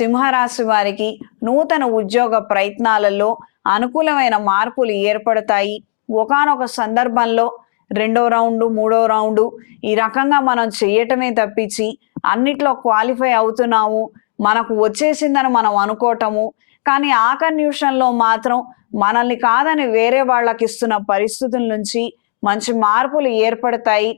సింహరాశి వారికి నూతన ఉద్యోగ ప్రయత్నాలలో అనుకూలమైన మార్పులు ఏర్పడతాయి. ఒకానొక సందర్భంలో రెండో రౌండు మూడో రౌండు ఈ రకంగా మనం చేయటమే తప్పించి అన్నిట్లో క్వాలిఫై అవుతున్నాము. మనకు వచ్చేసిందని మనం అనుకోవటము కానీ ఆఖరి నిమిషంలో మాత్రం మనల్ని కాదని వేరే వాళ్ళకి ఇస్తున్న పరిస్థితుల నుంచి మంచి మార్పులు ఏర్పడతాయి.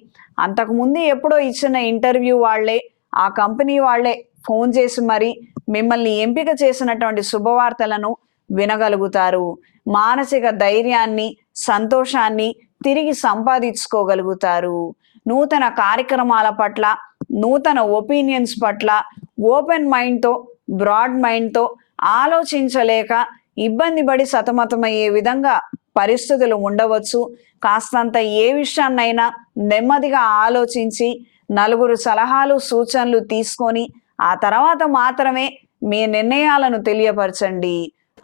అంతకుముందు ఎప్పుడో ఇచ్చిన ఇంటర్వ్యూ వాళ్ళే ఆ కంపెనీ వాళ్ళే ఫోన్ చేసి మరి మిమ్మల్ని ఎంపిక చేసినటువంటి శుభవార్తలను వినగలుగుతారు. మానసిక ధైర్యాన్ని సంతోషాన్ని తిరిగి సంపాదించుకోగలుగుతారు. నూతన కార్యక్రమాల పట్ల నూతన ఒపీనియన్స్ పట్ల ఓపెన్ మైండ్తో బ్రాడ్ మైండ్తో ఆలోచించలేక ఇబ్బంది పడి సతమతమయ్యే విధంగా పరిస్థితులు ఉండవచ్చు. కాస్తంత ఏ విషయాన్నైనా నెమ్మదిగా ఆలోచించి నలుగురు సలహాలు సూచనలు తీసుకొని ఆ తర్వాత మాత్రమే మీ నిర్ణయాలను తెలియపరచండి.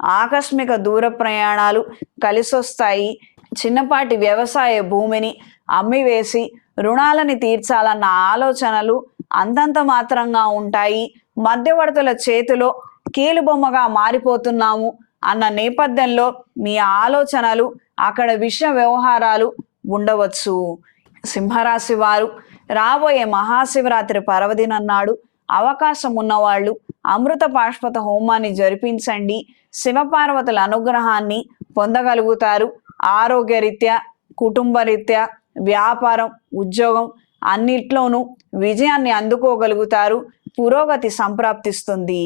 ఆకస్మిక దూర ప్రయాణాలు కలిసొస్తాయి. చిన్నపాటి వ్యవసాయ భూమిని అమ్మివేసి రుణాలని తీర్చాలన్న ఆలోచనలు అంతంత మాత్రంగా ఉంటాయి. మధ్యవర్తుల చేతిలో కీలుబొమ్మగా మారిపోతున్నాము అన్న నేపథ్యంలో మీ ఆలోచనలు అక్కడ విష వ్యవహారాలు ఉండవచ్చు. సింహరాశి వారు రాబోయే మహాశివరాత్రి పర్వదినన్నాడు అవకాశం ఉన్నవాళ్ళు అమృత పాష్పత హోమాన్ని జరిపించండి. శివపార్వతుల అనుగ్రహాన్ని పొందగలుగుతారు. ఆరోగ్యరీత్యా కుటుంబరీత్యా వ్యాపారం ఉద్యోగం అన్నిట్లోనూ విజయాన్ని అందుకోగలుగుతారు. పురోగతి సంప్రాప్తిస్తుంది.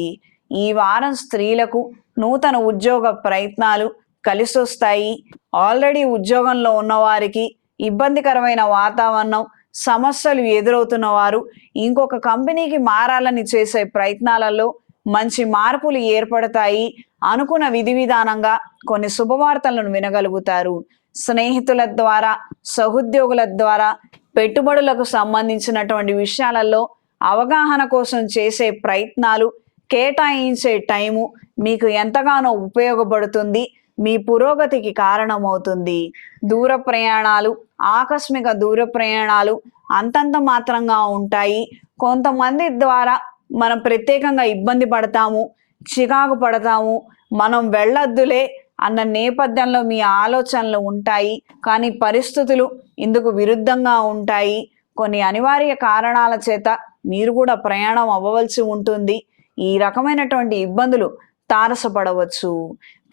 ఈ వారం స్త్రీలకు నూతన ఉద్యోగ ప్రయత్నాలు కలిసొస్తాయి. ఆల్రెడీ ఉద్యోగంలో ఉన్నవారికి ఇబ్బందికరమైన వాతావరణం సమస్యలు ఎదురవుతున్న వారు ఇంకొక కంపెనీకి మారాలని చేసే ప్రయత్నాలలో మంచి మార్పులు ఏర్పడతాయి అనుకున్న విధి విధానంగా కొన్ని శుభవార్తలను వినగలుగుతారు. స్నేహితుల ద్వారా సహోద్యోగుల ద్వారా పెట్టుబడులకు సంబంధించినటువంటి విషయాలలో అవగాహన కోసం చేసే ప్రయత్నాలు కేటాయించే టైము మీకు ఎంతగానో ఉపయోగపడుతుంది. మీ పురోగతికి కారణమవుతుంది. దూర ప్రయాణాలు ఆకస్మిక దూర ప్రయాణాలు అంతంత మాత్రంగా ఉంటాయి. కొంతమంది ద్వారా మనం ప్రత్యేకంగా ఇబ్బంది పడతాము చికాకు పడతాము మనం వెళ్ళొద్దులే అన్న నేపథ్యంలో మీ ఆలోచనలు ఉంటాయి. కానీ పరిస్థితులు ఇందుకు విరుద్ధంగా ఉంటాయి. కొన్ని అనివార్య కారణాల చేత మీరు కూడా ప్రయాణం అవ్వవలసి ఉంటుంది. ఈ రకమైనటువంటి ఇబ్బందులు తారసపడవచ్చు.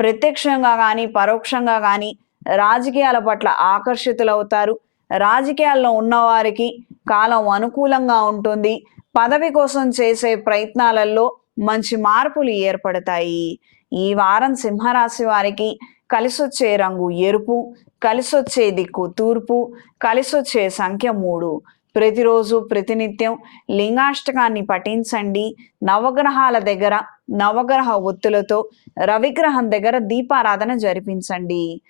ప్రత్యక్షంగా కానీ పరోక్షంగా కానీ రాజకీయాల పట్ల ఆకర్షితులవుతారు. రాజకీయాల్లో ఉన్నవారికి కాలం అనుకూలంగా ఉంటుంది. పదవి కోసం చేసే ప్రయత్నాలలో మంచి మార్పులు ఏర్పడతాయి. ఈ వారం సింహరాశి వారికి కలిసొచ్చే రంగు ఎరుపు కలిసొచ్చే దిక్కు తూర్పు కలిసొచ్చే సంఖ్య మూడు. ప్రతిరోజు ప్రతినిత్యం లింగాష్టకాన్ని పఠించండి. నవగ్రహాల దగ్గర నవగ్రహ ఒత్తులతో రవిగ్రహం దగ్గర దీపారాధన జరిపించండి.